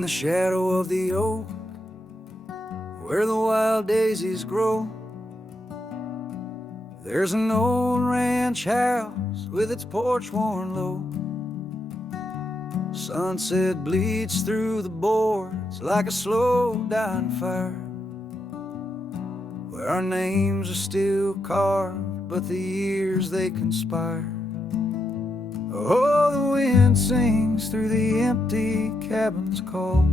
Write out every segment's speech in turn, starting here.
In the shadow of the oak, where the wild daisies grow, there's an old ranch house with its porch worn low. Sunset bleeds through the boards like a slow dying fire, where our names are still carved, but the years they conspire. Oh, the wind sings through the empty cabin's call,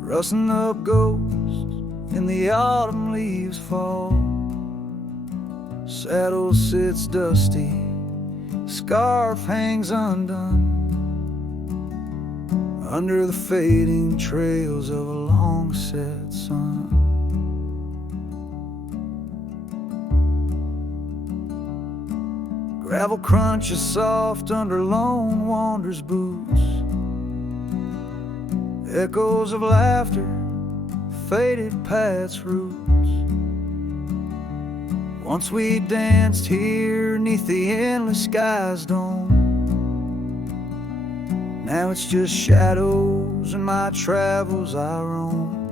rustling up ghosts in the autumn leaves fall. Saddle sits dusty, scarf hangs undone, under the fading trails of a long set sun. Gravel crunches soft under lone wanderer's boots, echoes of laughter faded paths roots. Once we danced here neath the endless sky's dome, now it's just shadows and my travels I roam.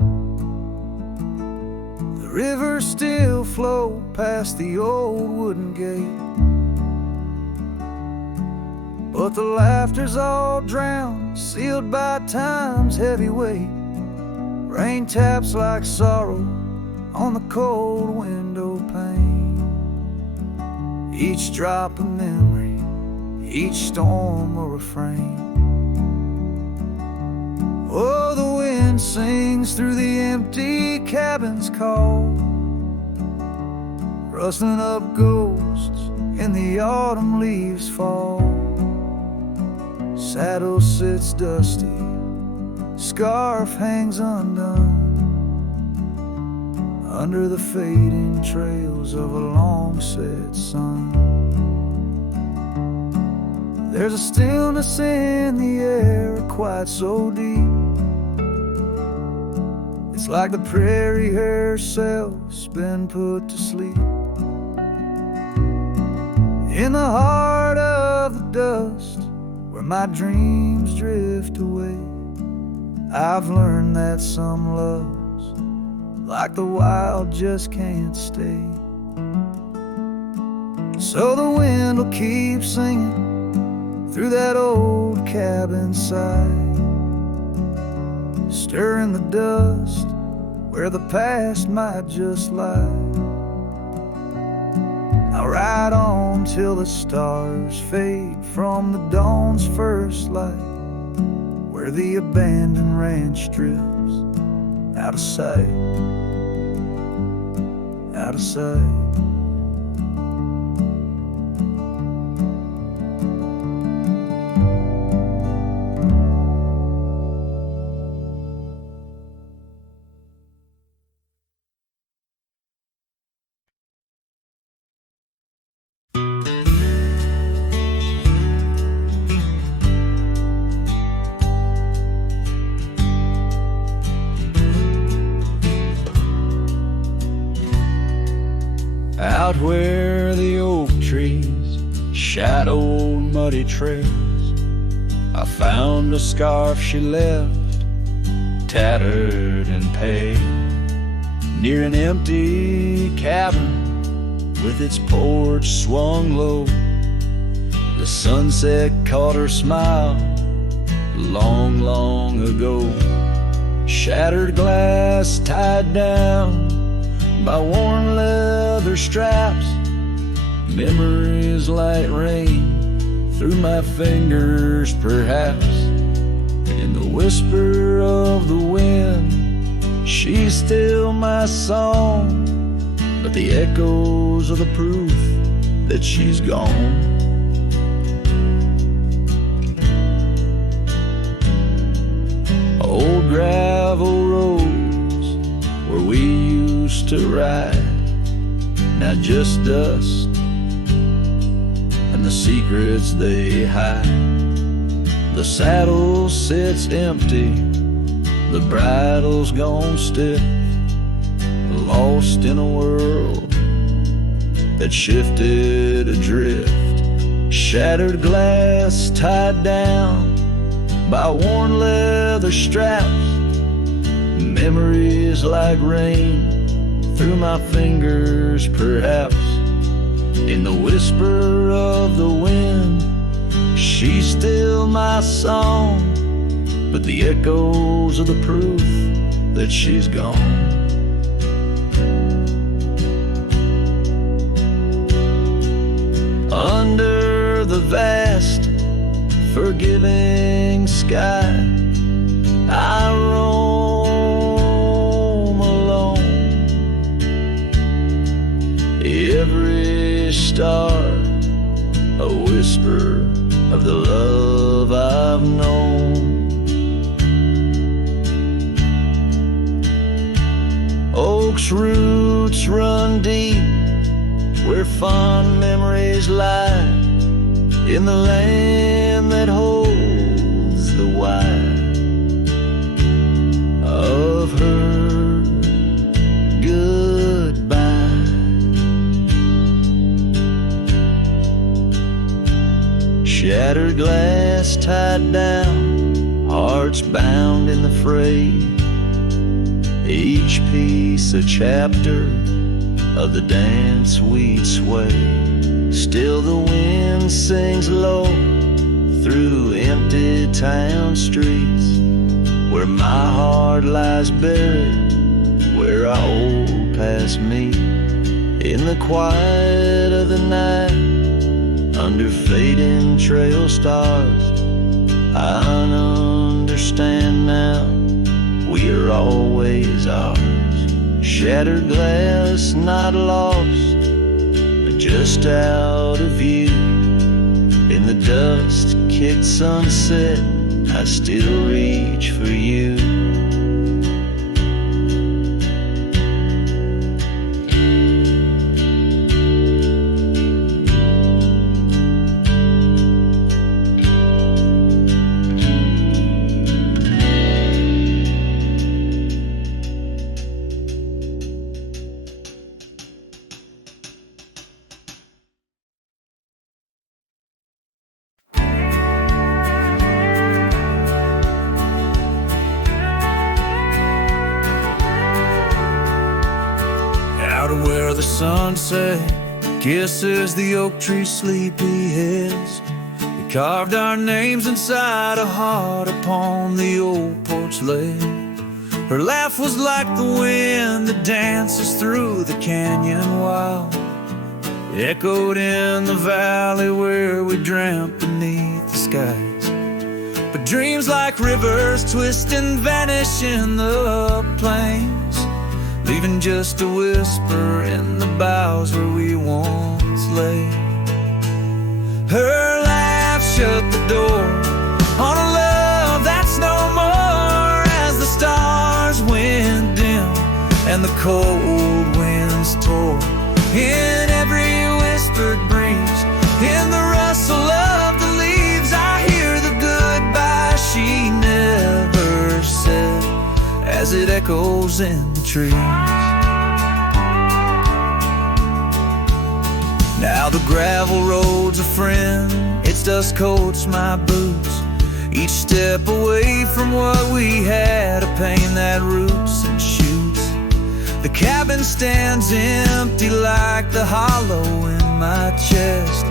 The rivers still flow past the old wooden gate, but the laughter's all drowned, sealed by time's heavy weight. Rain taps like sorrow on the cold window pane, each drop a memory, each storm a refrain. Oh, the wind sings through the empty cabin's call, rustling up ghosts in the autumn leaves fall. Saddle sits dusty, scarf hangs undone, under the fading trails of a long set sun. There's a stillness in the air, quite so deep, it's like the prairie herself's been put to sleep. In the heart of the dust, where my dreams drift away, I've learned that some loves, like the wild, just can't stay. So the wind will keep singing through that old cabin side, stirring the dust where the past might just lie. I'll ride on till the stars fade from the dawn's first light, where the abandoned ranch drifts out of sight, out of sight. Out where the oak trees shadow muddy trails, I found a scarf she left, tattered and pale, near an empty cabin with its porch swung low. The sunset caught her smile long, long ago. Shattered glass tied down by worn leather straps, memories like rain through my fingers perhaps. In the whisper of the wind, she's still my song, but the echoes are the proof that she's gone. Old gravel roads where we used to ride, now just dust and the secrets they hide. The saddle sits empty, the bridle's gone stiff, lost in a world that shifted adrift. Shattered glass tied down by worn leather straps. Memories like rain through my fingers, perhaps. In the whisper of the wind, she's still my song, but the echoes are the proof that she's gone. Under the vast, forgiving sky, I roam alone. Every star, a whisper of the love I've known. Oak's roots run deep where fond memories lie, in the land that holds the why of her goodbye. Shattered glass tied down, hearts bound in the fray, each piece a chapter of the dance we'd sway. Still the wind sings low through empty town streets, where my heart lies buried, where our old past meet. In the quiet of the night, under fading trail stars, I understand now, we are always ours. Shattered glass not lost, but just out of view. In the dust-kicked sunset, I still reach for you. Where the sunset kisses the oak tree's sleepy heads, we carved our names inside a heart upon the old porch ledge. Her laugh was like the wind that dances through the canyon wild, echoed in the valley where we dreamt beneath the skies. But dreams like rivers twist and vanish in the plains, leaving just a whisper in the boughs where we once lay. Her laugh shut the door on a love that's no more, as the stars went dim and the cold winds tore. In every whispered breeze, in the rustle of the leaves, I hear the goodbye she never said, as it echoes in the trees. Now the gravel road's a friend, its dust coats my boots, each step away from what we had, a pain that roots and shoots. The cabin stands empty like the hollow in my chest,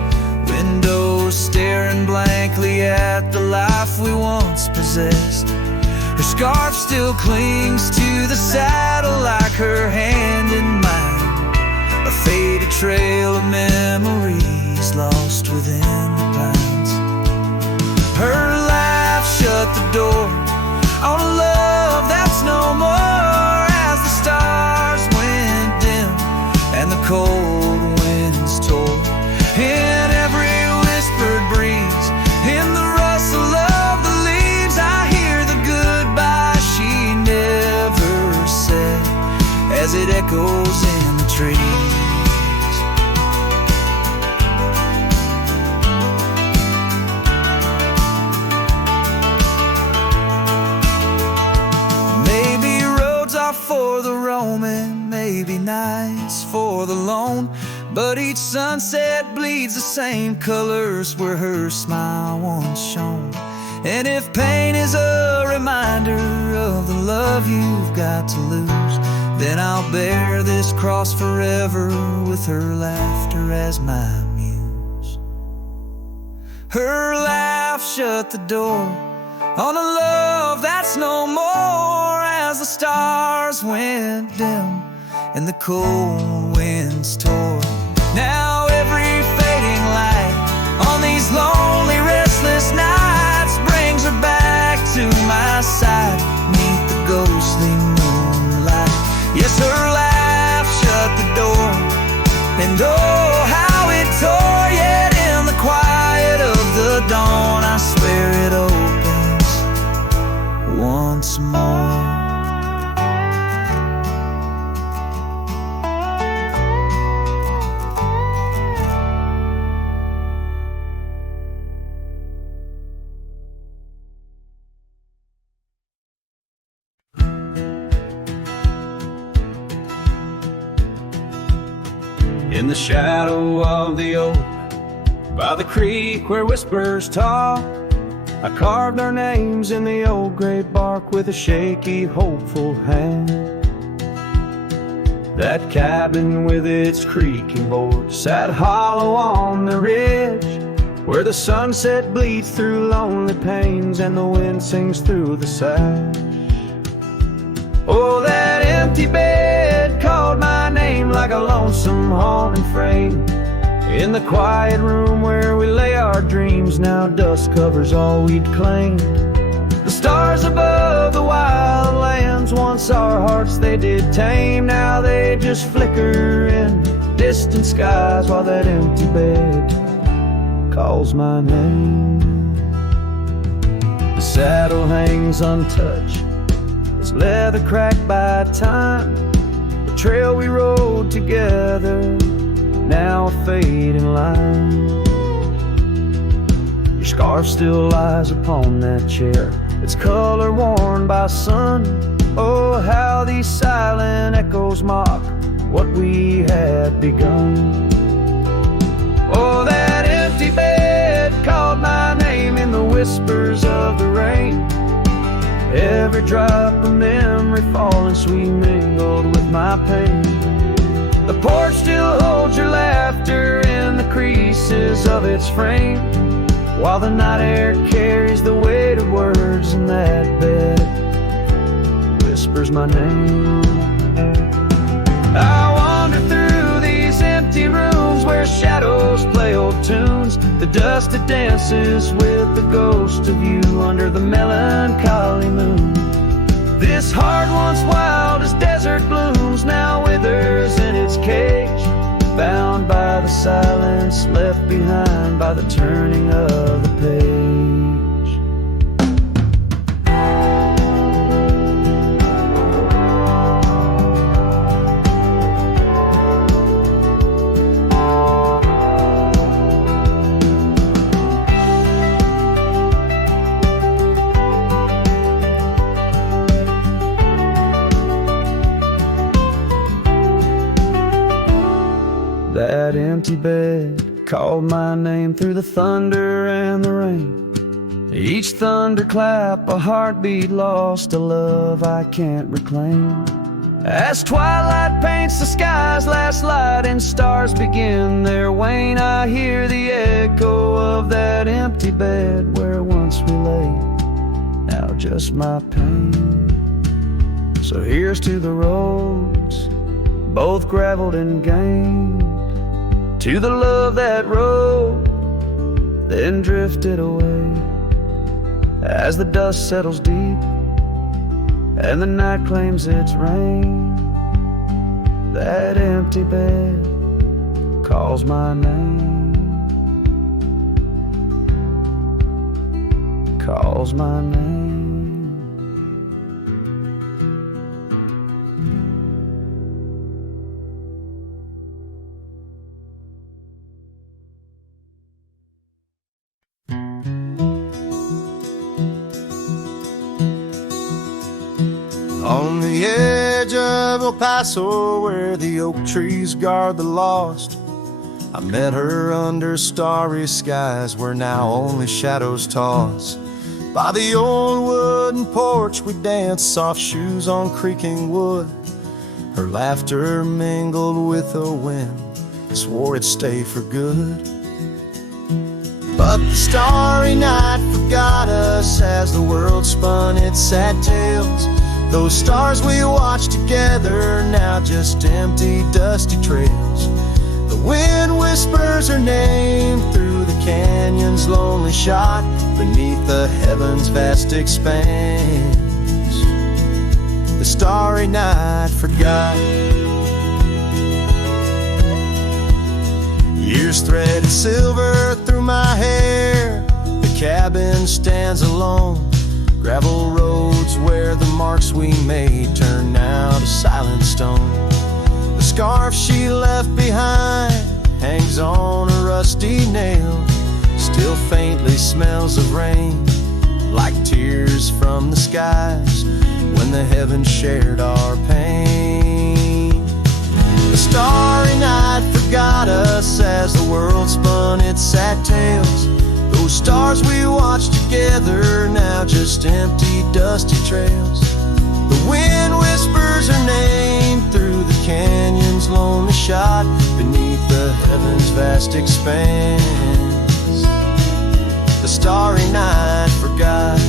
windows staring blankly at the life we once possessed. Her scarf still clings to the saddle like her hand in mine, a faded trail of memories lost within the pines. Her laugh shut the door on a love that's no more, as the stars went dim and the cold winds tore. In every whispered breeze, in the rustle of the leaves, I hear the goodbye she never said, as it echoes in the trees. Maybe roads are for the roaming, maybe nights for the lone, but each sunset bleeds the same colors where her smile once shone. And if pain is a reminder of the love you've got to lose, then I'll bear this cross forever with her laughter as my muse. Her laugh shut the door on a love that's no more, as the stars went dim and the cold winds tore. Now every fading light on these lonely, restless nights brings her back to my side, neath the ghostly moonlight. Yes, her laugh shut the door, and oh, how it tore. Yet in the quiet of the dawn, I swear it opens once more. In the shadow of the oak, by the creek where whispers talk, I carved our names in the old gray bark with a shaky, hopeful hand. That cabin with its creaking board sat hollow on the ridge, where the sunset bleeds through lonely panes and the wind sings through the sash. Oh, that empty bed called my name like a lonesome haunting frame. In the quiet room where we lay our dreams, now dust covers all we'd claimed. The stars above the wild lands, once our hearts they did tame, now they just flicker in distant skies while that empty bed calls my name. The saddle hangs untouched, its leather cracked by time. The trail we rode together, now a fading line. Your scarf still lies upon that chair, its color worn by sun. Oh, how these silent echoes mock what we had begun. Oh, that empty bed called my name in the whispers of the rain. Every drop of memory falling sweet mingled with my pain. The porch still holds your laughter in the creases of its frame, while the night air carries the weight of words, and that bed whispers my name. I wander through these empty rooms where shadows play old tunes, the dust that dances with the ghost of you under the melancholy moon. This heart once wild as desert blooms now withers in its cage, bound by the silence left behind by the turning of the page. That empty bed called my name through the thunder and the rain. Each thunderclap a heartbeat lost, a love I can't reclaim. As twilight paints the sky's last light and stars begin their wane, I hear the echo of that empty bed where once we lay, now just my pain. So here's to the roads, both graveled and gained, to the love that rode, then drifted away. As the dust settles deep and the night claims its reign, that empty bed calls my name, calls my name. On the edge of El Paso, where the oak trees guard the lost, I met her under starry skies where now only shadows toss. By the old wooden porch we danced, soft shoes on creaking wood. Her laughter mingled with the wind, swore it'd stay for good. But the starry night forgot us as the world spun its sad tales. Those stars we watched together, now just empty, dusty trails. The wind whispers her name through the canyon's lonely shot, beneath the heavens' vast expanse. The starry night forgot. Years threaded silver through my hair. The cabin stands alone. Gravel roads where the marks we made turn now to silent stone. The scarf she left behind hangs on a rusty nail. Still faintly smells of rain, like tears from the skies when the heavens shared our pain. The starry night forgot us as the world spun its sad tales. Those stars we watched together, now just empty, dusty trails. The wind whispers her name through the canyon's lonely shot, beneath the heavens' vast expanse. The starry night forgot.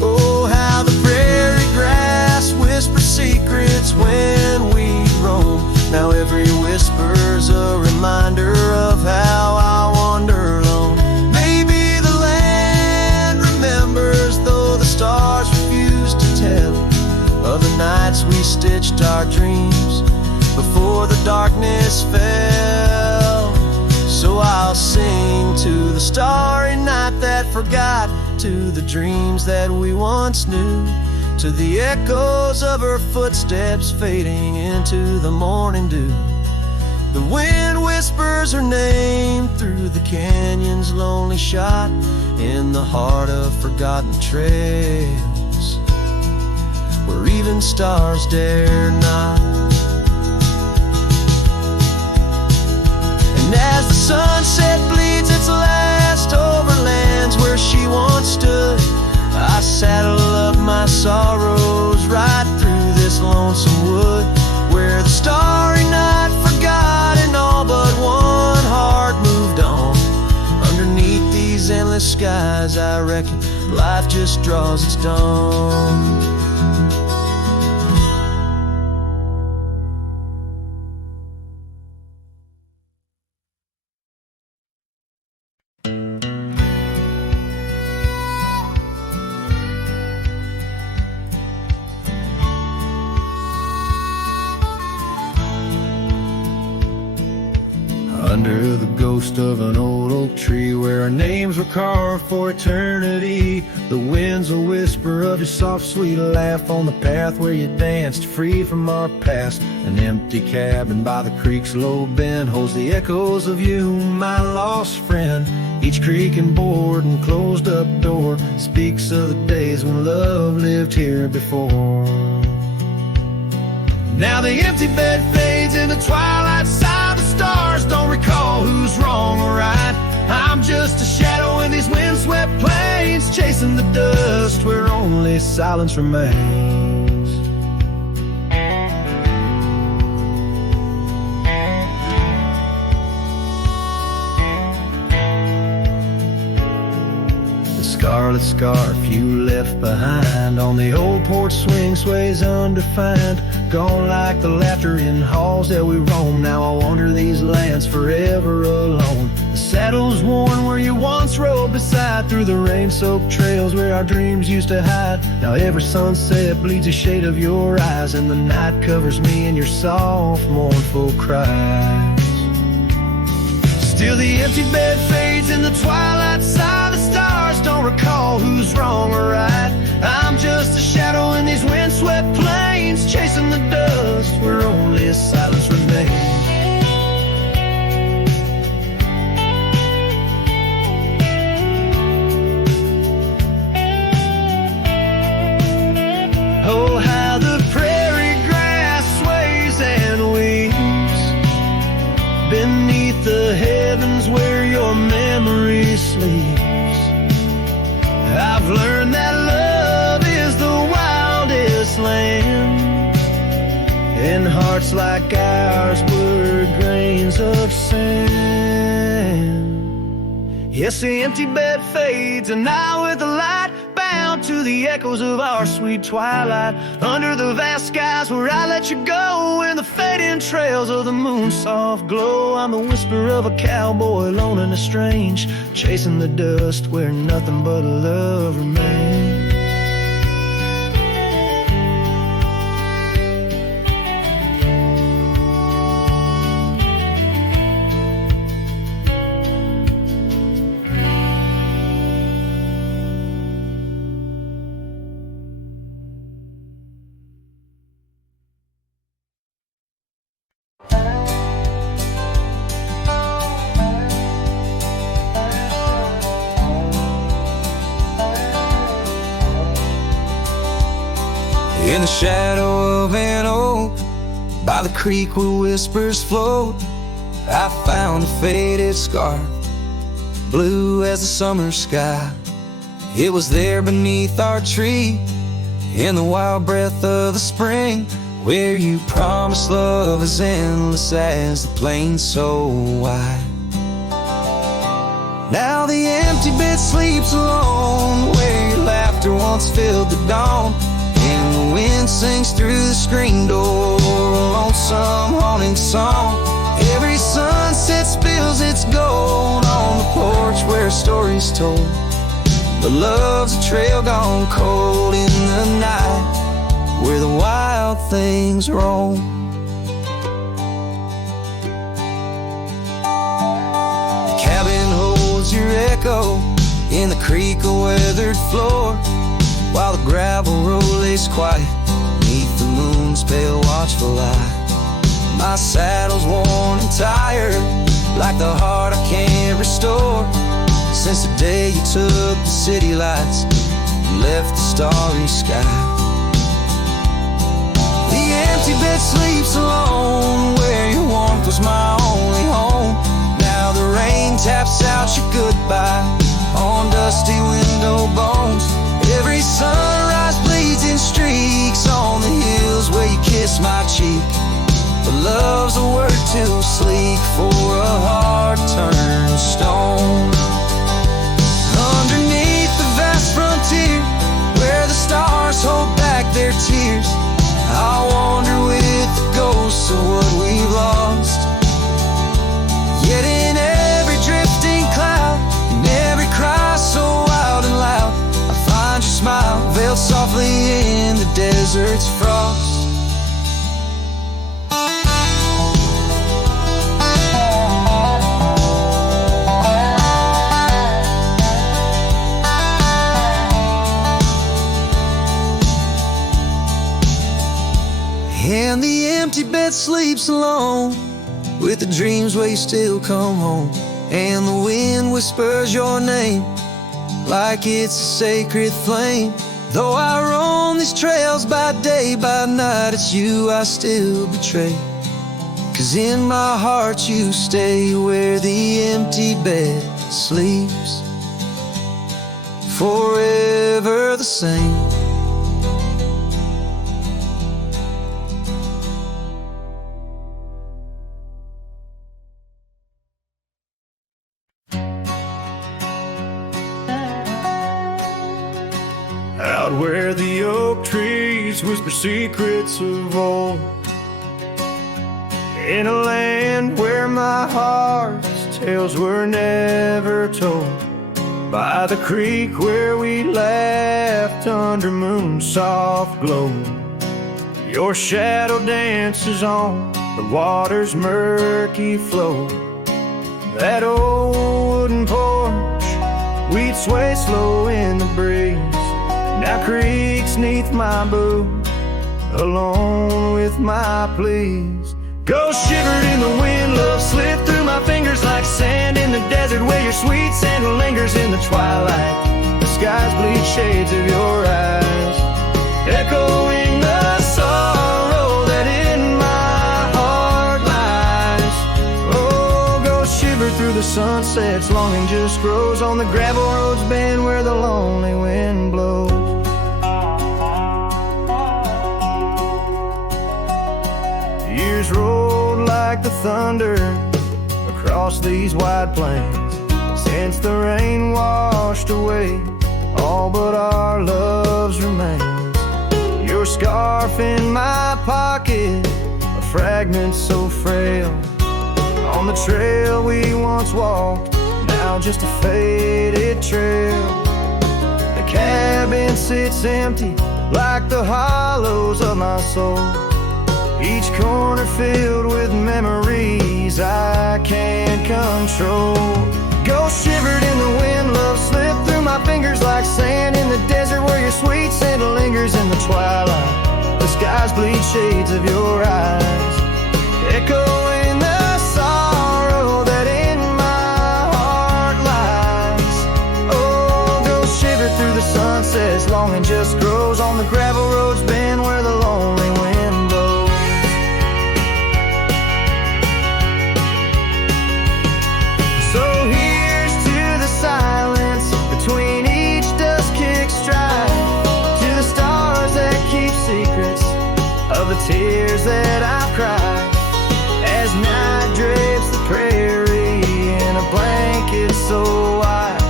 Oh, how the prairie grass whispers secrets when we roam. Now every whisper's a reminder of how I wander alone. Maybe the land remembers, though the stars refuse to tell, of the nights we stitched our dreams before the darkness fell. So I'll sing to the starry night that forgot, to the dreams that we once knew, to the echoes of her footsteps fading into the morning dew. The wind whispers her name through the canyon's lonely shot, in the heart of forgotten trails, where even stars dare not. And as the sunset bleeds its last over lands where she once stood, I saddle up my sorrows right through this lonesome wood, where the starry night forgot and all but one heart moved on. Underneath these endless skies, I reckon life just draws its dawn. Under the ghost of an old oak tree, where our names were carved for eternity, the winds will whisper of your soft sweet laugh on the path where you danced free from our past. An empty cabin by the creek's low bend holds the echoes of you, my lost friend. Each creaking board and closed up door speaks of the days when love lived here before. Now the empty bed fades in the twilight side. The stars don't recall who's wrong or right. I'm just a shadow in these windswept plains, chasing the dust where only silence remains. Scarlet scarf you left behind on the old porch swing sways undefined, gone like the laughter in halls that we roam. Now I wander these lands forever alone. The saddle's worn where you once rode beside, through the rain-soaked trails where our dreams used to hide. Now every sunset bleeds a shade of your eyes, and the night covers me in your soft, mournful cries. Still the empty bed fades in the twilight side. The stars don't recall who's wrong or right. I'm just a shadow in these windswept plains, chasing the dust where only silence remains. Oh, how the prairie grass sways and weeps beneath the heavens where your memory sleeps. I've hearts like ours were grains of sand. Yes, the empty bed fades, and now with the light bound to the echoes of our sweet twilight, under the vast skies where I let you go, in the fading trails of the moon's soft glow. I'm the whisper of a cowboy, lone and estranged, chasing the dust where nothing but love remains. In the shadow of an oak, by the creek where whispers float, I found a faded scar, blue as the summer sky. It was there beneath our tree, in the wild breath of the spring, where you promised love as endless as the plain so wide. Now the empty bed sleeps alone, where your laughter once filled the dawn, and the wind sings through the screen door, a lonesome haunting song. Every sunset spills its gold on the porch where a story's told, but love's a trail gone cold in the night, where the wild things roam. The cabin holds your echo in the creek a weathered floor, while the gravel road lays quiet neath the moon's pale watchful light. My saddle's worn and tired, like the heart I can't restore, since the day you took the city lights and left the starry sky. The empty bed sleeps alone, where your warmth was my only home. Now the rain taps out your goodbye on dusty window bones. Every sunrise bleeds in streaks on the hills where you kiss my cheek, but love's a word too sleek for a heart turned stone. Underneath the vast frontier, where the stars hold back their tears, I wander with the ghosts of what we've lost. Yet in every drifting cloud, in every cry so wild and loud, I find your smile veiled softly in the desert's frost. And the empty bed sleeps alone, with the dreams where you still come home, and the wind whispers your name like it's a sacred flame. Though I roam these trails by day, by night, it's you I still betray, 'cause in my heart you stay where the empty bed sleeps, forever the same. Out where the oak trees whisper secrets of old, in a land where my heart's tales were never told, by the creek where we laughed under moon's soft glow, your shadow dances on the water's murky flow. That old wooden porch, we'd sway slow in the breeze, now creaks neath my boot, alone with my pleas. Ghost shivered in the wind, love slipped through my fingers like sand in the desert, where your sweet scent lingers in the twilight. The skies bleed shades of your eyes, echoing the sorrow that in my heart lies. Oh, ghost shiver through the sunsets, longing just grows on the gravel roads bend where the lonely wind blows. Years rolled like the thunder across these wide plains, since the rain washed away all but our loves remains. Your scarf in my pocket, a fragment so frail, on the trail we once walked, now just a faded trail. The cabin sits empty like the hollows of my soul, each corner filled with memories I can't control. Ghost shivered in the wind, love slipped through my fingers like sand in the desert where your sweet scent lingers in the twilight. The skies bleed shades of your eyes, echoing the sorrow that in my heart lies. Oh, ghost shiver through the sunsets, longing just grows on the gravel roads bend where the lonely wind blows. So here's to the silence between each dust-kicked stride, to the stars that keep secrets of the tears that I've cried, as night drapes the prairie in a blanket so wide.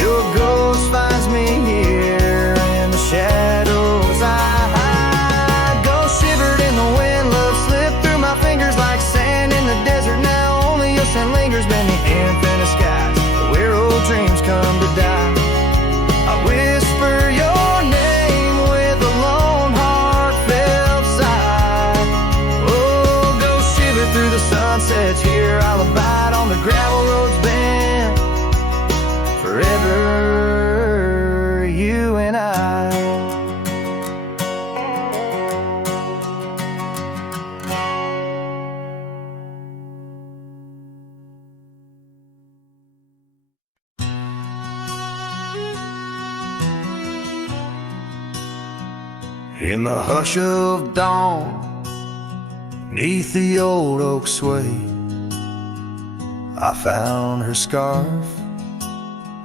Your ghost finds me here in the shadows I hide. Ghost shivered in the wind, love slipped through my fingers like sand in the desert. Now only your scent lingers beneath infinite skies, where old dreams come to die. I whisper your name with a lone heartfelt sigh. Oh, ghost shiver through the sunsets, here I'll abide on the gravel roads bend forever, you and I. In the hush of dawn, neath the old oak sway, I found her scarf,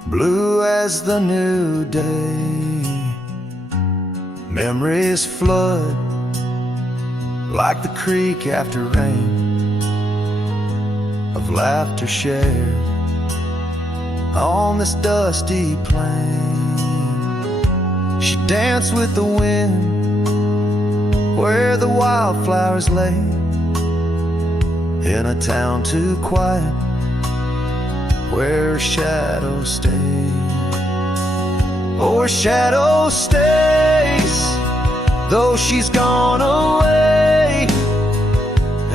blue as the new day. Memories flood like the creek after rain, of laughter shared on this dusty plain. She danced with the wind where the wildflowers lay, in a town too quiet where her shadow stays. Oh, her shadow stays, though she's gone away,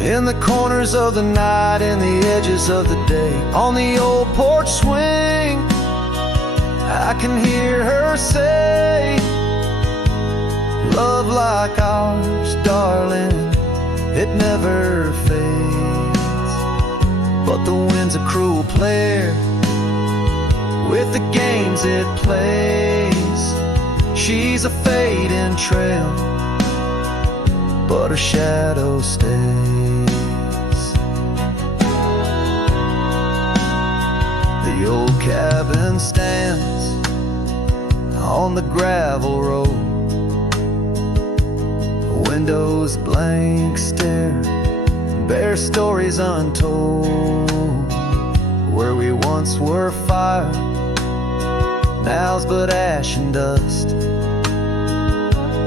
in the corners of the night, in the edges of the day. On the old porch swing, I can hear her say, love like ours, darling, it never fades. But the wind's a cruel player with the games it plays. She's a fading trail, but her shadow stays. The old cabin stands on the gravel road, windows blank stare, bare stories untold. Where we once were fire, now's but ash and dust.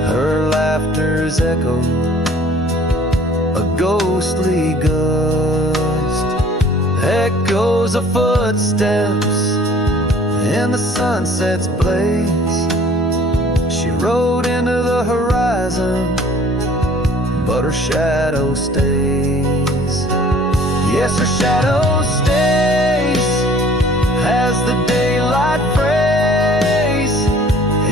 Her laughter's echo, a ghostly gust. Echoes of footsteps in the sunset's blaze. She rode into the horizon, but her shadow stays. Yes, her shadow stays as the daylight frays,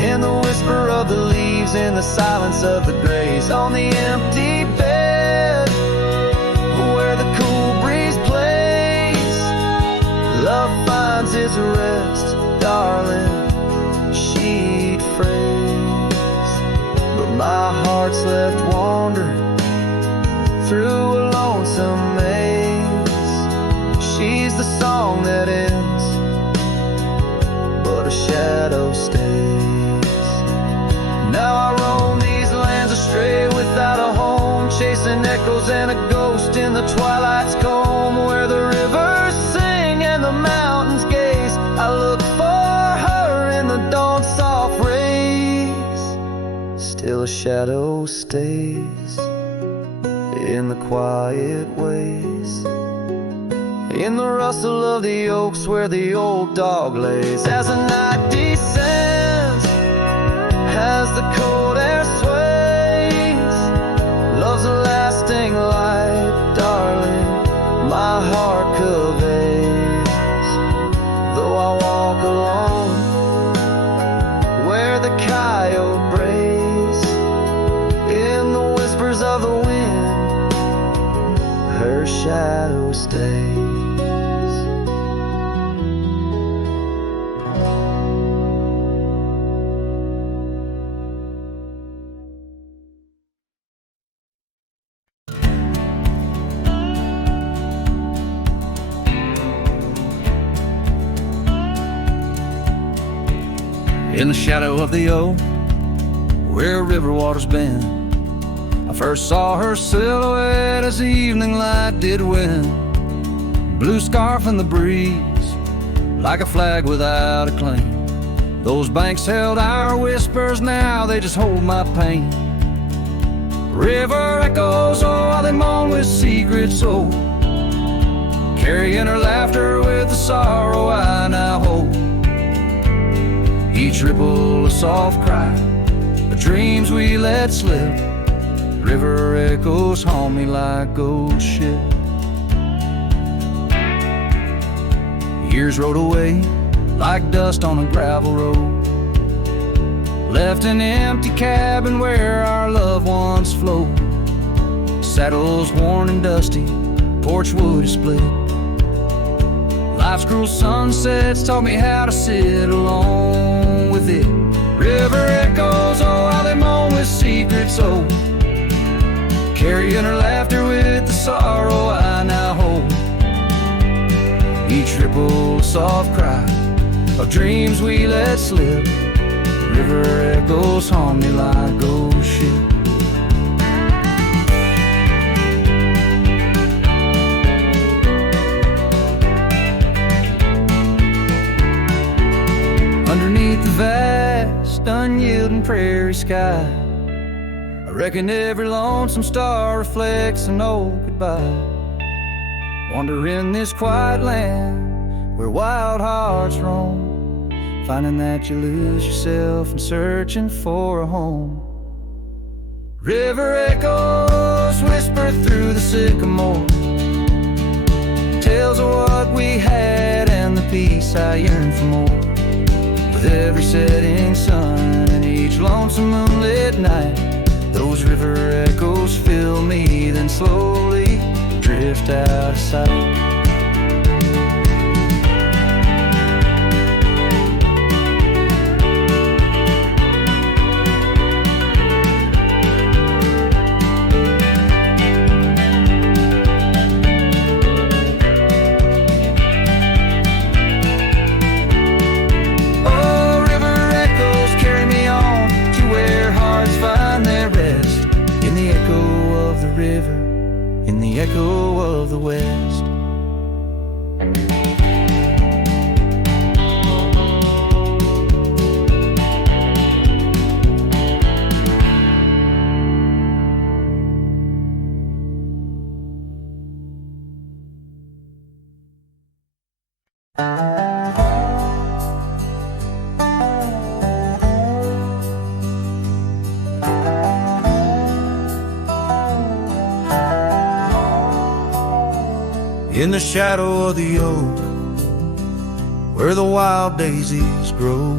in the whisper of the leaves, in the silence of the grays. On the empty bed where the cool breeze plays, love finds its rest, darling, she'd phrase. But my heart's left wandering through a lonesome maze. She's the song that ends, but a shadow stays. Now I roam these lands astray without a home, chasing chasing echoes and a ghost in the twilight's comb, where the rivers sing and the mountains gaze. I look for her in the dawn's soft rays. Still a shadow stays in the quiet ways, in the rustle of the oaks where the old dog lays. As the night descends, as the cold air sways, love's a lasting light, darling, my heart conveys. Though I walk alone where the coyote brays, in the whispers of the wind, her shadow stays. In the shadow of the oak, where river water's been, I first saw her silhouette as the evening light did win. Blue scarf in the breeze, like a flag without a claim. Those banks held our whispers, now they just hold my pain. River echoes, oh, how they moan with secrets old, carrying her laughter with the sorrow I now hold. Each ripple a soft cry, the dreams we let slip. River echoes haunt me like old ship. Years rode away like dust on a gravel road, left an empty cabin where our loved ones float. Saddles worn and dusty, porch wood is split. Life's cruel sunsets taught me how to sit alone with it. River echoes, oh, how they moan with secrets old, carrying her laughter with the sorrow I now hold. Each ripple a soft cry of dreams we let slip. River echoes haunt me like old ship. Underneath the vast, unyielding prairie sky, I reckon every lonesome star reflects an old goodbye. Wander in this quiet land where wild hearts roam, finding that you lose yourself and searching for a home. River echoes whisper through the sycamore, tales of what we had and the peace I yearn for more. With every setting sun and each lonesome moonlit night, those river echoes fill me, then slowly drift out of sight. In the echo of the West. In the shadow of the oak, where the wild daisies grow,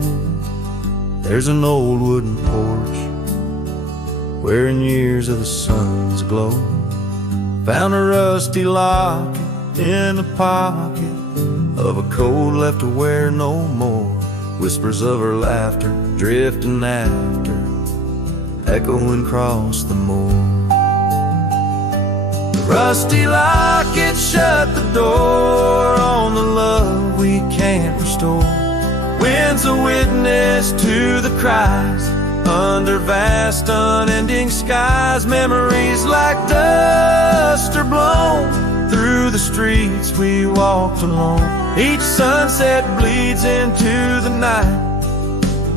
there's an old wooden porch where in years of the sun's glow, found a rusty locket in the pocket of a coat left to wear no more. Whispers of her laughter drifting after, echoing across the moor. Rusty locket shut the door on the love we can't restore. Wind's a witness to the cries under vast unending skies. Memories like dust walked alone. Each sunset bleeds into the night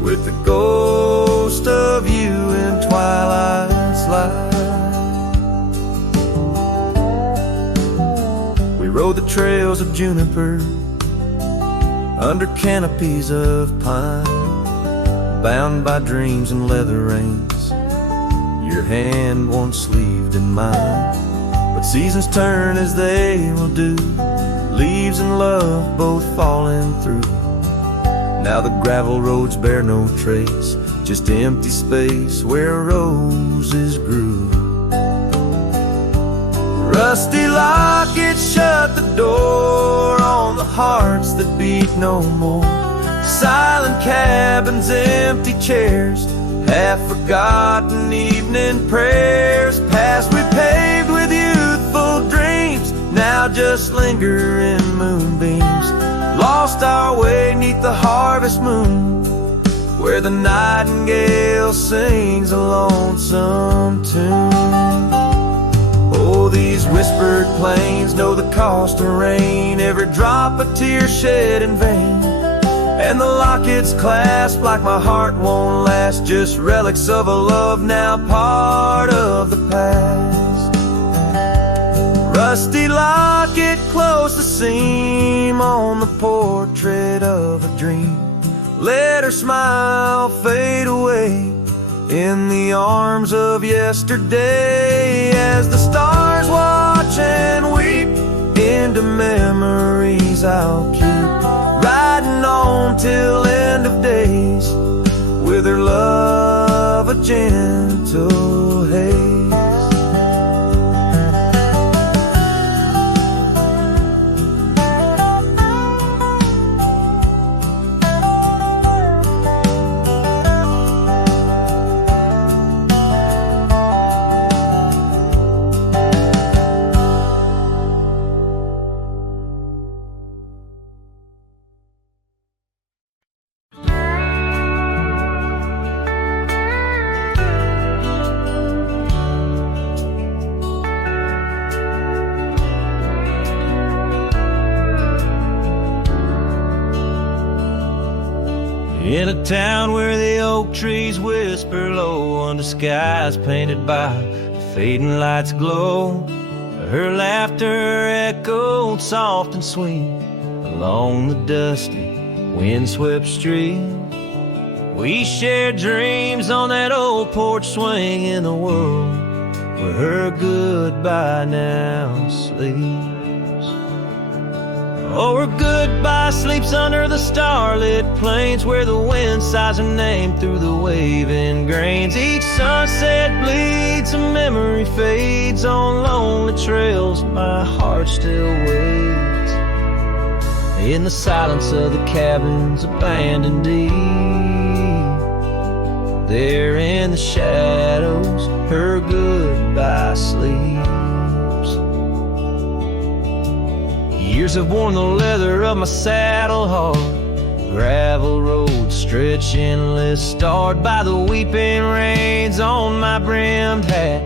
with the ghost of you in twilight's light. We rode the trails of juniper under canopies of pine, bound by dreams and leather reins, your hand once sleeved in mine. But seasons turn as they will do, leaves and love both falling through. Now the gravel roads bear no trace, just empty space where roses grew. Rusty lockets shut the door on the hearts that beat no more. Silent cabins, empty chairs, half-forgotten evening prayers. Past we paved with youthful dreams, now just linger in moonbeams. Lost our way 'neath the harvest moon, where the nightingale sings a lonesome tune. Oh, these whispered plains know the cost of rain, every drop a tear shed in vain. And the lockets clasp like my heart won't last, just relics of a love now part of the past. Rusty locket, close the seam on the portrait of a dream. Let her smile fade away in the arms of yesterday, as the stars watch and weep into memories I'll keep, riding on till end of days with her love a gentle haze. In a town where the oak trees whisper low under skies painted by fading lights glow, her laughter echoed soft and sweet along the dusty windswept street. We shared dreams on that old porch swing in a world where her goodbye now sleeps. Oh, her goodbye sleeps under the starlit plains, where the wind sighs her name through the waving grains. Each sunset bleeds, a memory fades on lonely trails. My heart still waits in the silence of the cabins abandoned deep. There in the shadows, her goodbye sleeps. Years have worn the leather of my saddle hard, gravel roads stretch endless, starred by the weeping rains on my brimmed hat,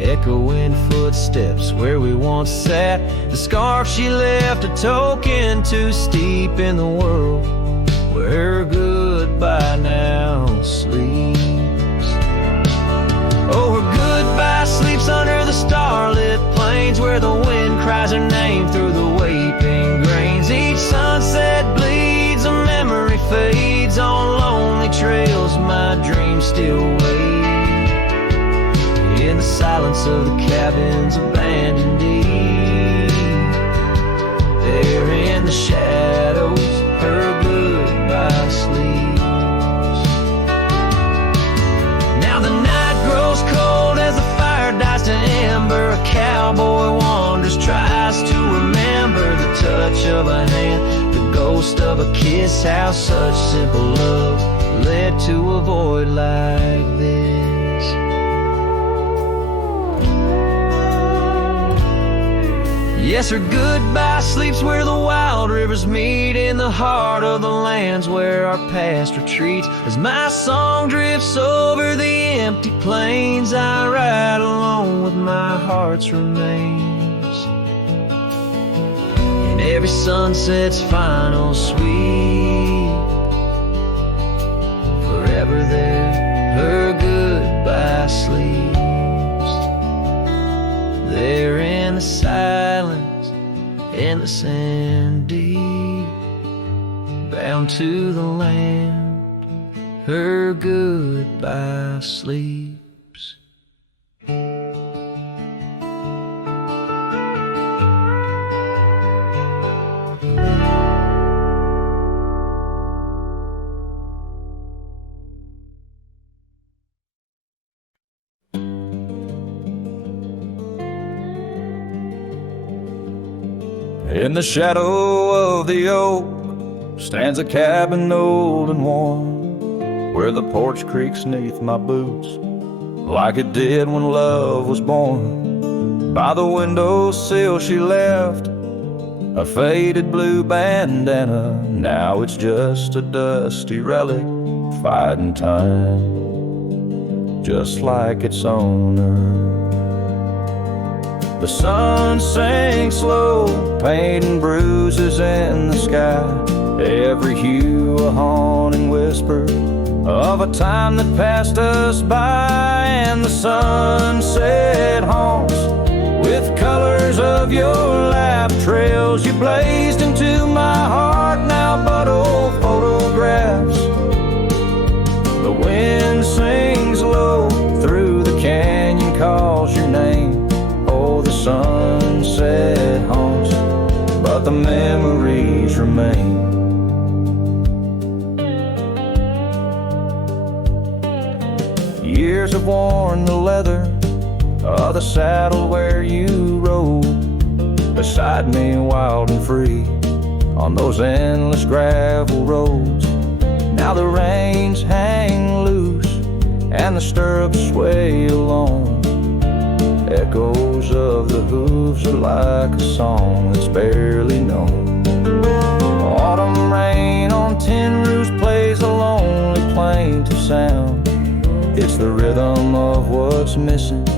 echoing footsteps where we once sat. The scarf she left a token too steep in the world where her goodbye now sleeps. Oh, her goodbye sleeps under the starlit plains, where the wind cries her name through the waving grains. Each sunset bleeds, a memory fades on lonely trails. My dreams still wait in the silence of the cabins abandoned deep. There in the shadows, her goodbye sleeps. Now the night grows cold as the fire dies to ember. A cowboy wanders, tries to remember the touch of a hand, the ghost of a kiss. How such simple love led to a void like this. Yes, her goodbye sleeps where the wild rivers meet, in the heart of the lands where our past retreats. As my song drifts over the empty plains, I ride alone with my heart's remains. In every sunset's final sweep. Forever there, her goodbye sleeps. There in the silence, endless and deep, bound to the land, her goodbye sleeps. In the shadow of the oak stands a cabin old and warm, where the porch creaks neath my boots like it did when love was born. By the windowsill she left a faded blue bandana. Now it's just a dusty relic fighting time, just like its owner. The sun sinks low, painting bruises in the sky, every hue a haunting whisper of a time that passed us by. And the sunset haunts with colors of your lap, trails you blazed into my heart, now but old photographs. The wind sings low through the canyon, calls your name. Oh, the sunset haunts, but the memories remain. Years have worn the leather of the saddle where you rode beside me, wild and free, on those endless gravel roads. Now the reins hang loose and the stirrups sway along. Echoes of the hooves are like a song that's barely known. Autumn rain on tin roofs plays a lonely plaintive sound. It's the rhythm of what's missing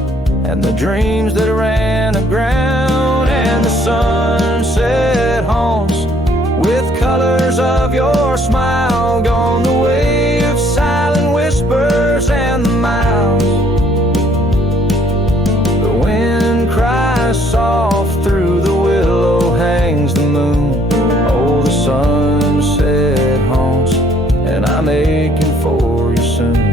and the dreams that ran aground. And the sunset haunts with colors of your smile, gone the way of silent whispers and the miles. The wind cries soft through the willow, hangs the moon. Oh, the sunset haunts, and I'm aching for you soon.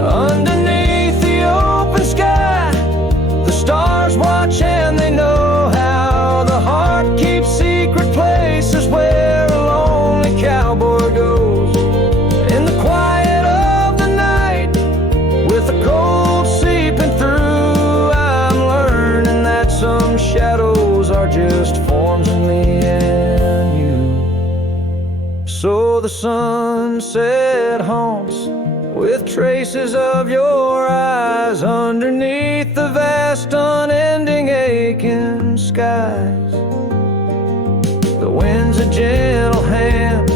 Underneath the open sky, the stars watch and they know how the heart keeps secret places where a lonely cowboy goes. In the quiet of the night, with the cold seeping through, I'm learning that some shadows are just forms of me and you. So the sunset haunts with traces of your eyes underneath the vast unending aching skies. The wind's a gentle hand,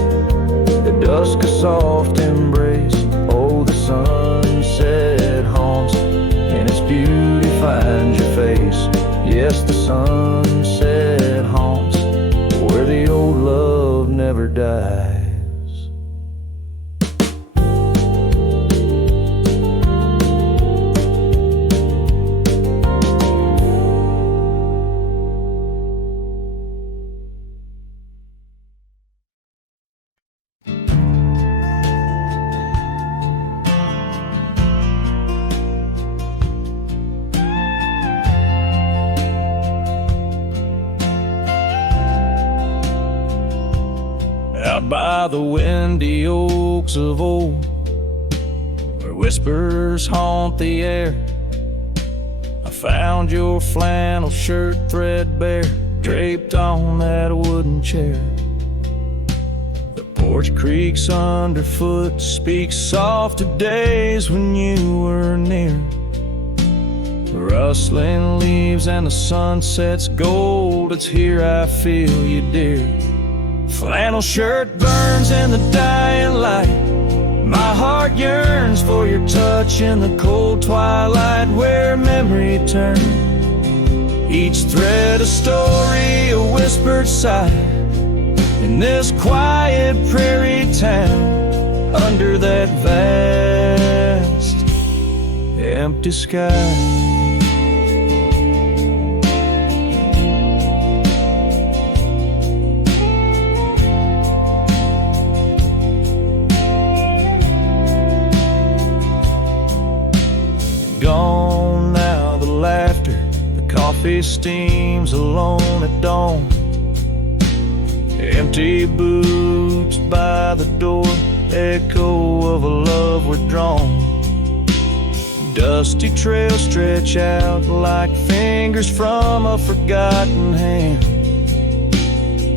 the dusk a soft embrace. Oh, the sunset haunts, and its beauty finds your face. Yes, the sunset haunts where the old love never dies. Out by the windy oaks of old, where whispers haunt the air, I found your flannel shirt threadbare, draped on that wooden chair. The porch creaks underfoot, speaks soft of days when you were near. The rustling leaves and the sunset's gold, it's here I feel you, dear. Flannel shirt burns in the dying light, My heart yearns for your touch in the cold twilight where memory turns. Each thread a story, a whispered sigh, in this quiet prairie town, under that vast empty sky. Gone now the laughter, the coffee steams alone at dawn. Empty boots by the door, echo of a love withdrawn. Dusty trails stretch out like fingers from a forgotten hand.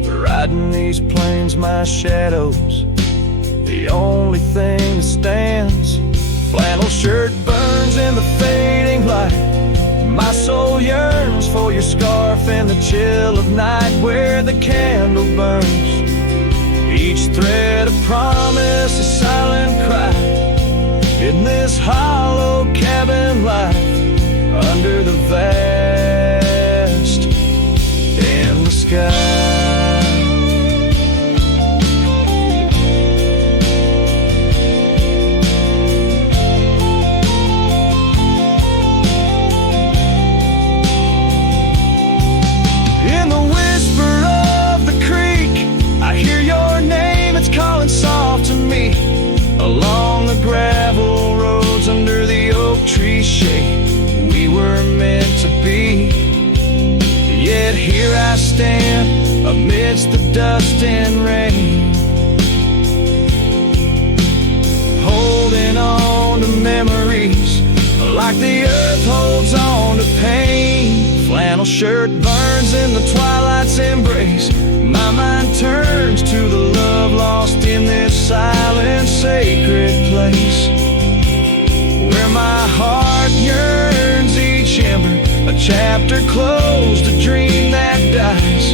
Riding these plains, my shadow's the only thing that stands. Flannel shirt burns in the fading light. My soul yearns for your scarf in the chill of night where the candle burns. Each thread a promise, a silent cry, in this hollow cabin life, under the vast in the sky. Soft to me along the gravel roads under the oak tree shade. We were meant to be. Yet here I stand amidst the dust and rain, holding on to memories like the earth holds on to pain. Flannel shirt burns in the twilight's embrace. My mind turns to the love lost in this silent, sacred place, where my heart yearns each ember, a chapter closed, a dream that dies.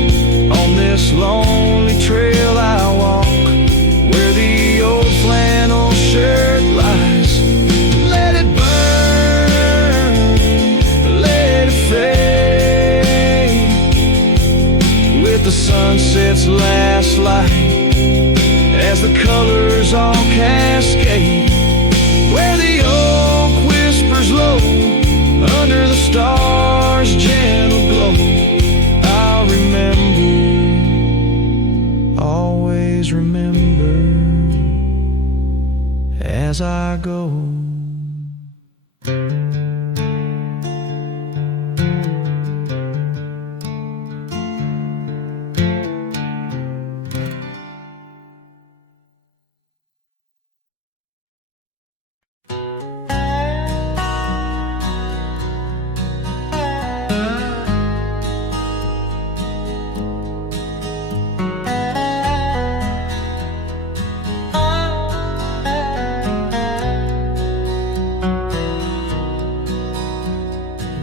On this lonely trail I walk, where the old flannel shirt lies. Let it burn, let it fade, with the sunset's last light, as the colors all cascade, where the oak whispers low, under the stars' gentle glow. I'll remember, always remember, as I go.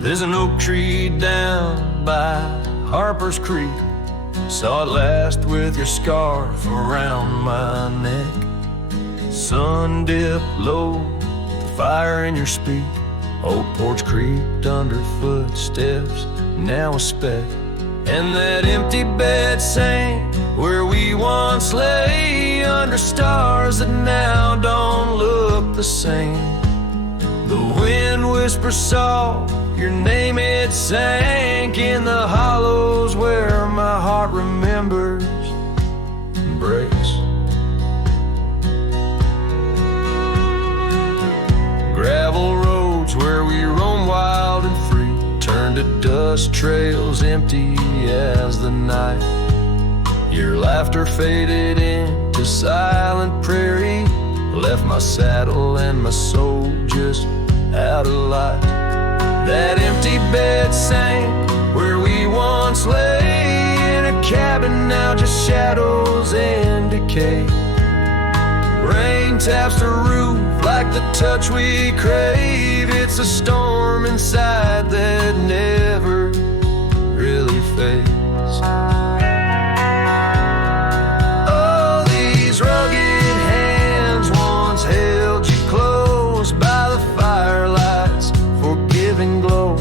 There's an oak tree down by Harper's Creek. Saw it last with your scarf around my neck. Sun dipped low, the fire in your speak. Old porch creaked under footsteps, now a speck. And that empty bed sang where we once lay, under stars that now don't look the same. The wind whispers soft, your name it sank in the hollows where my heart remembers and breaks. Gravel roads where we roam wild and free turn to dust trails empty as the night. Your laughter faded into silent prairie, left my saddle and my soul just out of light. That empty bed sank where we once lay, in a cabin now just shadows and decay. Rain taps the roof like the touch we crave. It's a storm inside that never really fades. Oh, these rugged hands once held firelight's forgiving glow.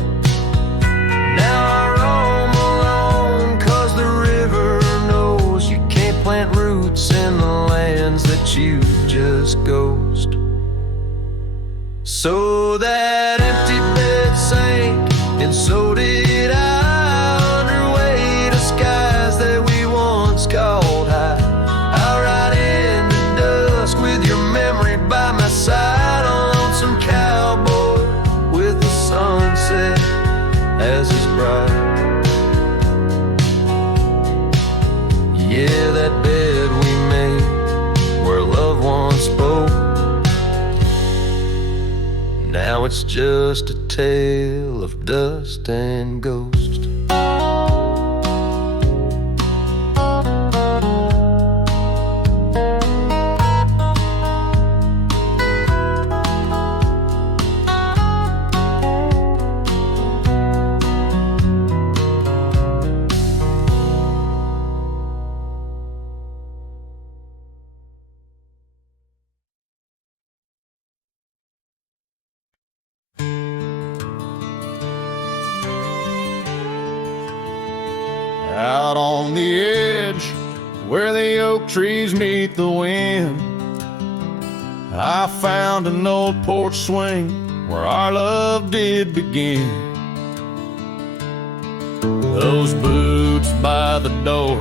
Now I roam alone, 'cause the river knows you can't plant roots in the lands that you just ghost. So that empty bed sank, and so did I, under weight of skies that we once called high. I'll ride into dusk with your memory by my side, on lonesome cowboy with the sunset as his bride. Yeah, that bed we made where love once spoke, now it's just a tale of dust and ghost. Out on the edge, where the oak trees meet the wind, I found an old porch swing where our love did begin. Those boots by the door,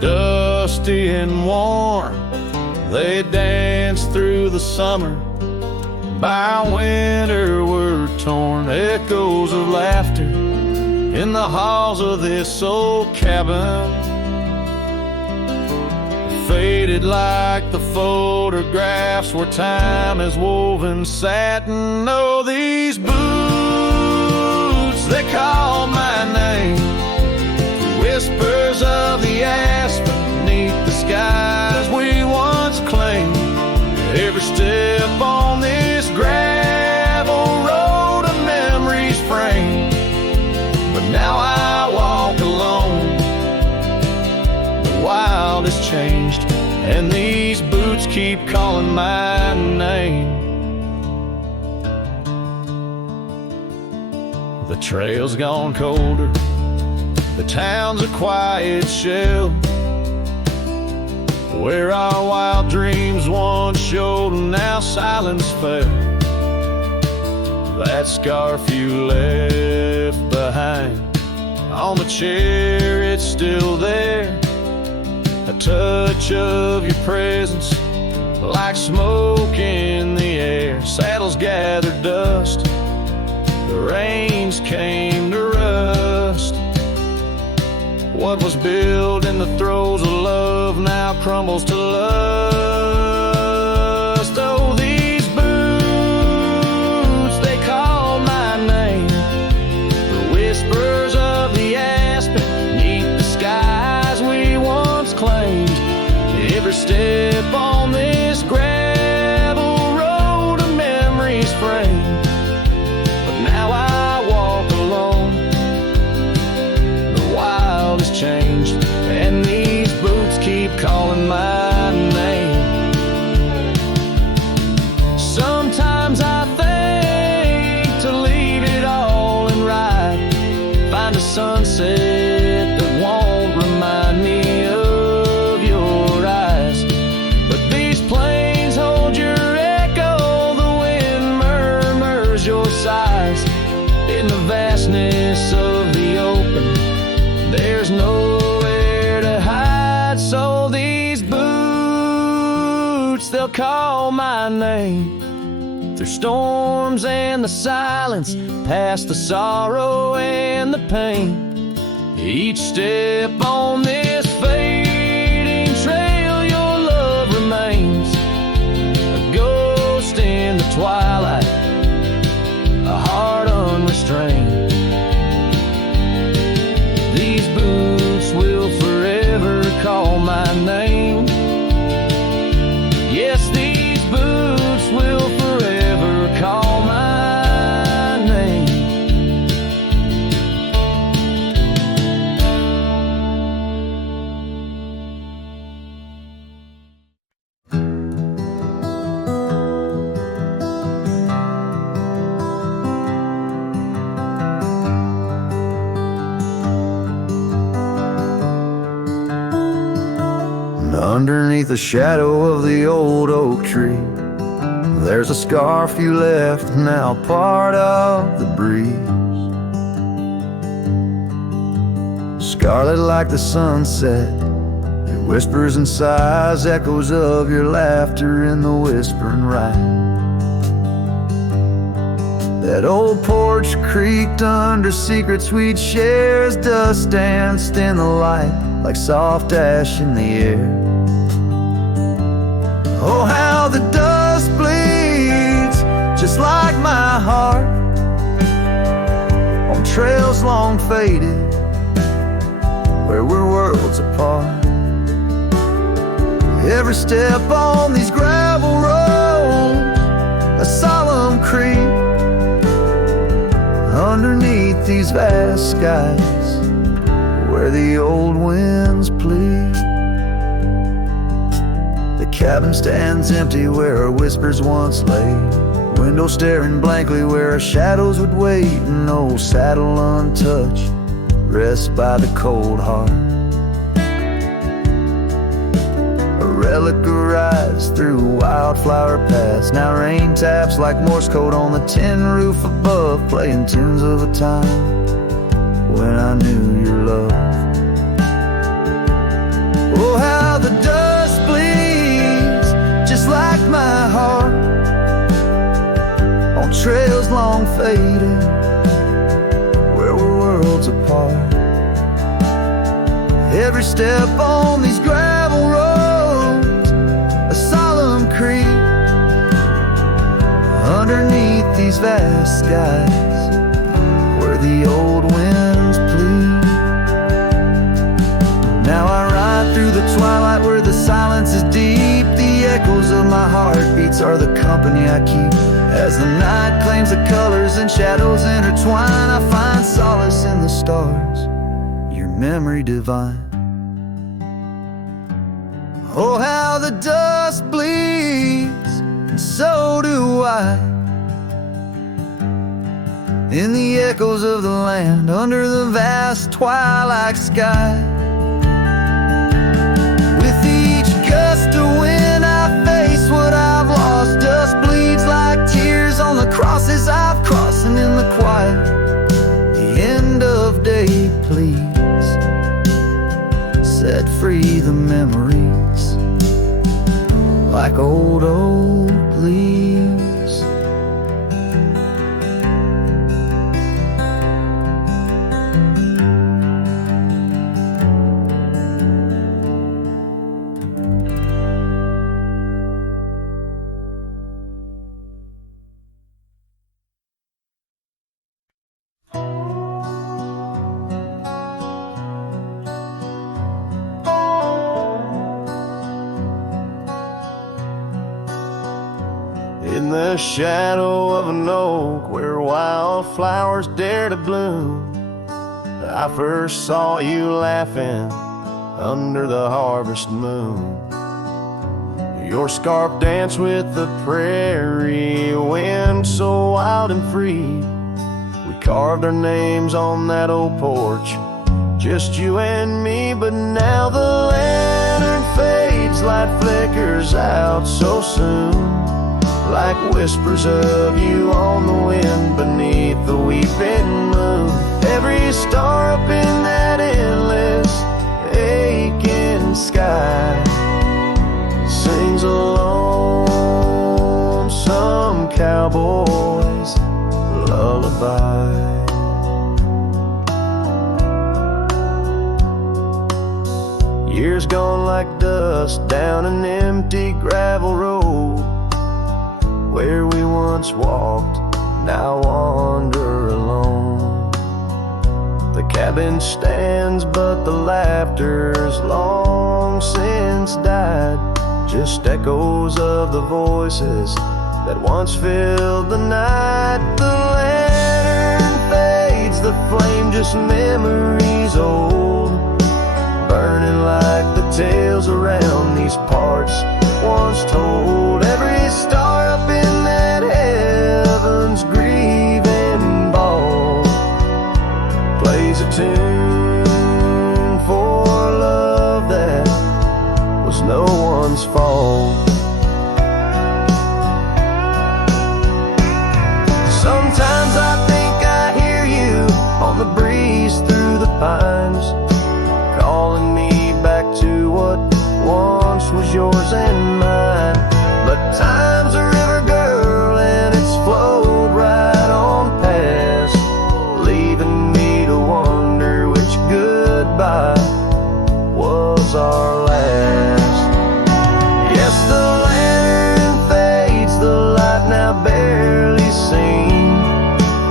dusty and worn, they danced through the summer, by winter were torn. Echoes of laughter in the halls of this old cabin, faded like the photographs where time has woven satin. Oh, these boots, they call my name, whispers of the aspen beneath the skies we once claimed. Every step on this gravel road a memory's framed, but now I walk alone. The wild has changed, and these boots keep calling my name. The trail's gone colder, the town's a quiet shell, where our wild dreams once showed, and now silence fell. That scarf you left behind on the chair, it's still there. A touch of your presence, like smoke in the air. Saddles gathered dust, the reins came to rust. What was built in the throes of love now crumbles to lust. Oh, these boots, they call my name, the whispers of the aspen beneath the skies we once claimed. Every step on this gravel road a memory's framed, but now I walk alone. The wild has changed, and these boots keep calling my name. Sometimes I think to leave it all and ride, find a sunset that won't remind me of your eyes. But these plains hold your echo, the wind murmurs your sighs. In the vastness of the open, there's nowhere to hide. So these boots, they'll call my name, through storms and the silence, past the sorrow and the pain. Each step on this fading trail, your love remains, a ghost in the twilight, a heart unrestrained. These boots will forever call my name. Yes, these boots will forever call my name. Underneath the shadow of the old oak tree, there's a scarf you left, now part of the breeze. Scarlet like the sunset, it whispers and sighs, echoes of your laughter in the whispering ride. That old porch creaked under secrets we'd share as dust danced in the light like soft ash in the air. Oh, how the dust bleeds just like my heart on trails long faded where we're worlds apart. Every step on these gravel roads, a solemn creep underneath these vast skies where the old winds plead. The cabin stands empty where our whispers once lay, window staring blankly where our shadows would wait. An old saddle untouched rests by the cold heart. A relic arrives through wildflower paths. Now rain taps like Morse code on the tin roof above, playing tunes of a time when I knew your love. Oh, how the dust bleeds just like my heart on trails long faded where we're worlds apart. Every step on these gravel roads, a solemn creep underneath these vast skies where the old winds plead. Now I ride through the twilight where the silence is deep. The echoes of my heartbeats are the company I keep. As the night claims the colors and shadows intertwine, I find solace in the stars, your memory divine. Oh, how the dust bleeds, and so do I, in the echoes of the land under the vast twilight sky. With each gust of wind I face what I've lost. Dust bleeds like tears on the crosses I've crossed. And in the quiet, the end of day please set free the memories like old oak leaves. In the shadow of an oak where wildflowers dare to bloom, I first saw you laughing under the harvest moon. Your scarf danced with the prairie wind so wild and free. We carved our names on that old porch, just you and me. But now the lantern fades, light flickers out so soon, like whispers of you on the wind beneath the weeping moon. Every star up in that endless aching sky sings a lonesome cowboy's lullaby. Years gone like dust down an empty gravel road where we once walked, now wander alone. The cabin stands, but the laughter's long since died, just echoes of the voices that once filled the night. The lantern fades, the flame just memories old, burning like the tales around these parts once told. Every star up in that heaven's grieving ball plays a tune for love that was no yours and mine. But time's a river, girl, and it's flowed right on past, leaving me to wonder which goodbye was our last. Yes, the lantern fades, the light now barely seen,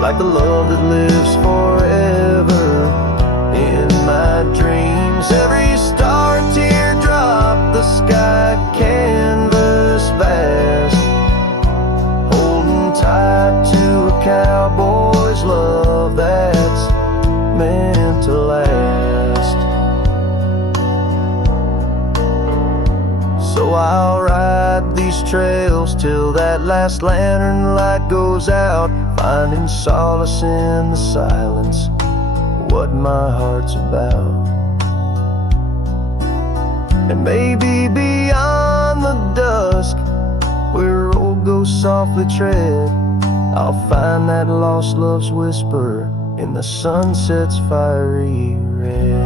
like the love that lives forever in my dreams. Every star teardrop, the sky canvas vast, holding tight to a cowboy's love that's meant to last. So I'll ride these trails till that last lantern light goes out, finding solace in the silence, what my heart's about. And maybe beyond the dusk, where road goes softly tread, I'll find that lost love's whisper in the sunset's fiery red.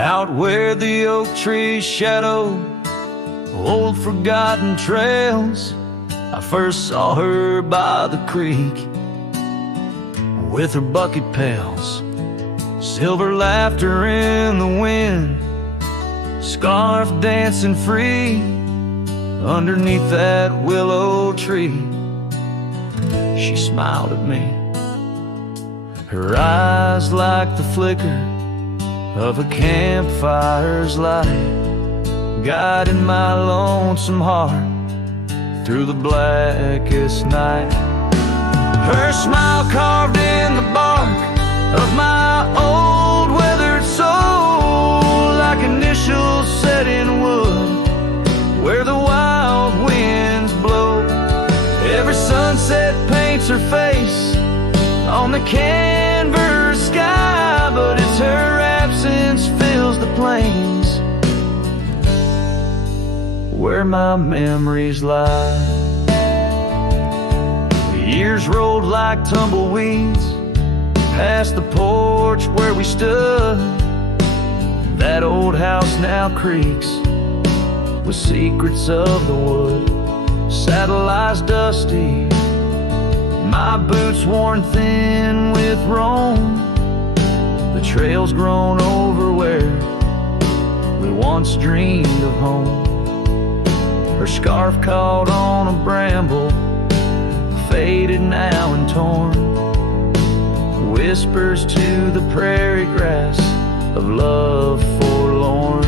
Out where the oak trees shadow old forgotten trails, I first saw her by the creek with her bucket pails, silver laughter in the wind, scarf dancing free underneath that willow tree. She smiled at me, her eyes like the flicker of a campfire's light, guiding my lonesome heart through the blackest night. Her smile carved in the bark of my old weathered soul, like initials set in wood where the wild winds blow. Every sunset paints her face on the canvas sky, but it's her absence fills the plains where my memories lie. The years rolled like tumbleweeds past the porch where we stood. That old house now creaks with secrets of the wood. Saddle eyes dusty, my boots worn thin with Rome. The trail's grown over where we once dreamed of home. Her scarf caught on a bramble, faded now and torn, whispers to the prairie grass of love forlorn.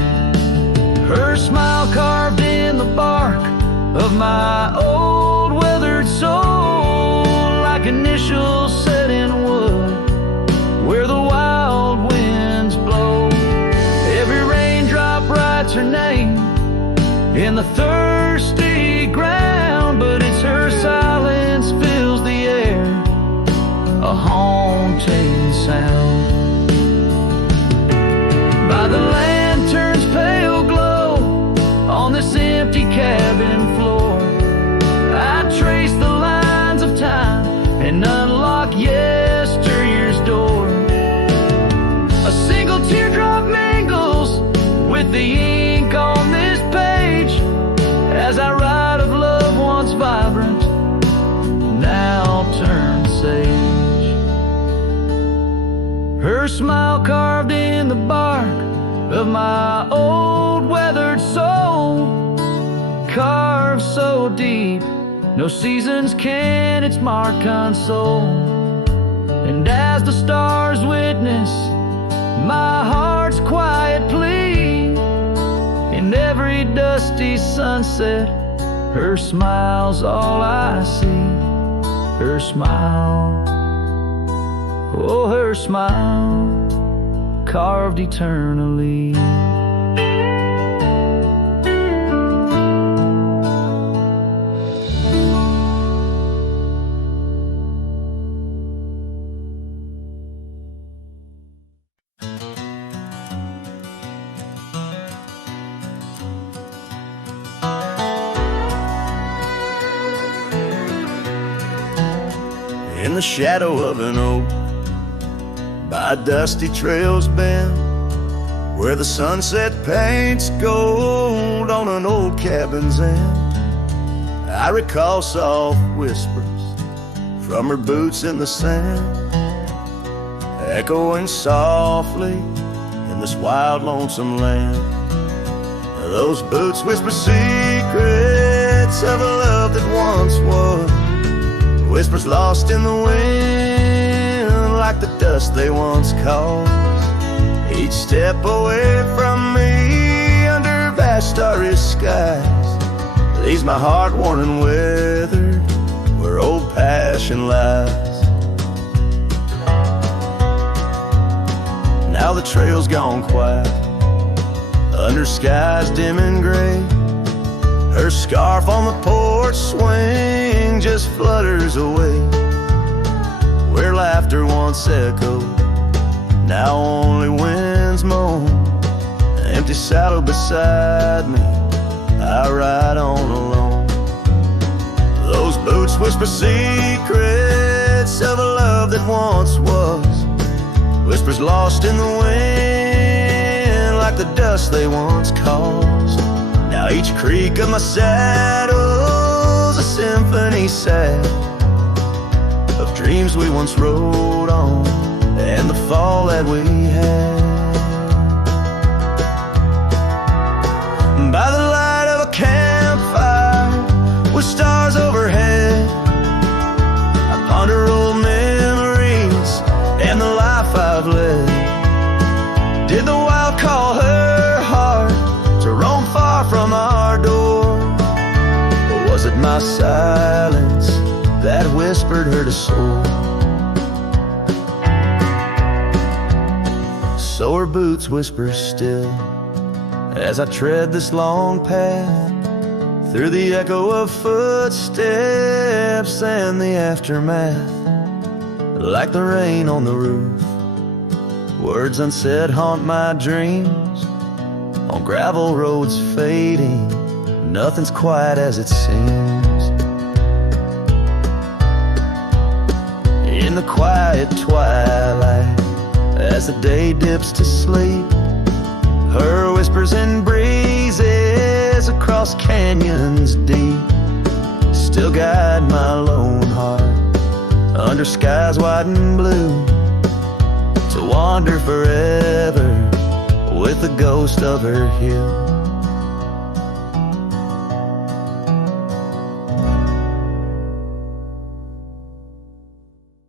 Her smile carved in the bark of my old weathered soul, like initials set in wood where the wild winds blow. Every raindrop writes her name in the thirsty ground, but it's her silence fills the air, a haunting sound. By the lantern's pale glow on this empty cabin floor, I trace the lines of time and unlock yesteryear's door. A single teardrop mingles with the ink on this page as I write of love once vibrant, now turned sage. Her smile carved in the bark of my old weathered soul, carved so deep no seasons can its mark console. And as the stars witness my heart's quiet plea, in every dusty sunset her smile's all I see. Her smile, oh her smile, carved eternally. the shadow of an oak, by dusty trails bend, where the sunset paints gold on an old cabin's end. I recall soft whispers from her boots in the sand, echoing softly in this wild, lonesome land. Those boots whisper secrets of a love that once was, whispers lost in the wind like the dust they once caused. Each step away from me under vast starry skies leaves my heart worn and weathered where old passion lies. Now the trail's gone quiet under skies dim and gray. Her scarf on the porch swing just flutters away. Where laughter once echoed, now only winds moan. An empty saddle beside me, I ride on alone. Those boots whisper secrets of a love that once was, whispers lost in the wind like the dust they once caused. Now each creak of my saddle's a symphony sad of dreams we once rode on and the fall that we had. By the light of a campfire with stars overhead, I ponder old memories and the life I've led. Did the wild call her heart to roam far from our door? Or was it my silence that whispered her to soar? So her boots whisper still as I tread this long path through the echo of footsteps and the aftermath. Like the rain on the roof, words unsaid haunt my dreams. On gravel roads fading, nothing's quite as it seems. In the quiet twilight, as the day dips to sleep, her whispers and breezes across canyons deep still guide my lone heart under skies white and blue, to wander forever with the ghost of her hill.